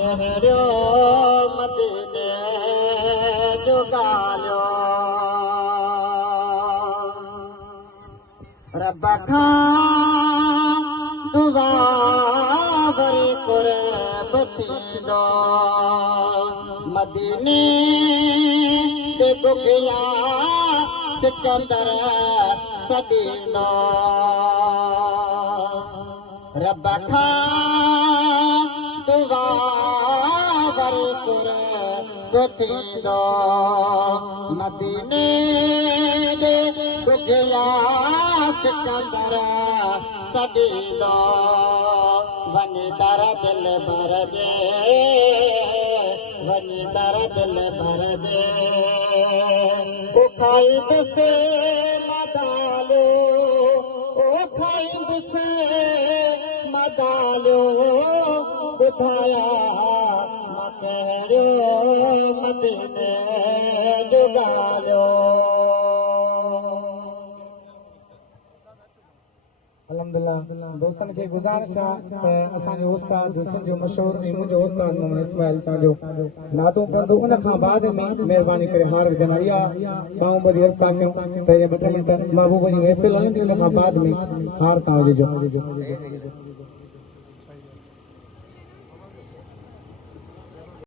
कहिड़ो मदीने जो ॻाल्हियो रब खां दुआ वरी क़ुर्ब थींदो मदीने ते बुखिया सिकंदर सॾींदो रब खां दुआ वरी क़ुर्ब थींदो मदीने ते बुखिया सिकंदर सॾींदो वञी दर दिल भरजे वञी दर दिल भरजे खाईंदुसि मदालो ओ खाईंदुसि मदालो ॿुधाया मां कहिड़ो मदीने जो ॻाल्हियो अल्हम्दुलिल्लाह दोस्तन के गुजारिश है असांजो उस्ताद जो सिंध जो मशहूर ऐं मुंहिंजो उस्ताद मोहम्मद इस्माइल साहब जो नातो पढ़ंदो उन खां बाद में महिरबानी करे हार जनरिया पाऊं बदी उस्ताद कयूं त ये 2 मिंट महबूब जी महफ़िल हलंदी उन खां बाद में हार तव्हां विझो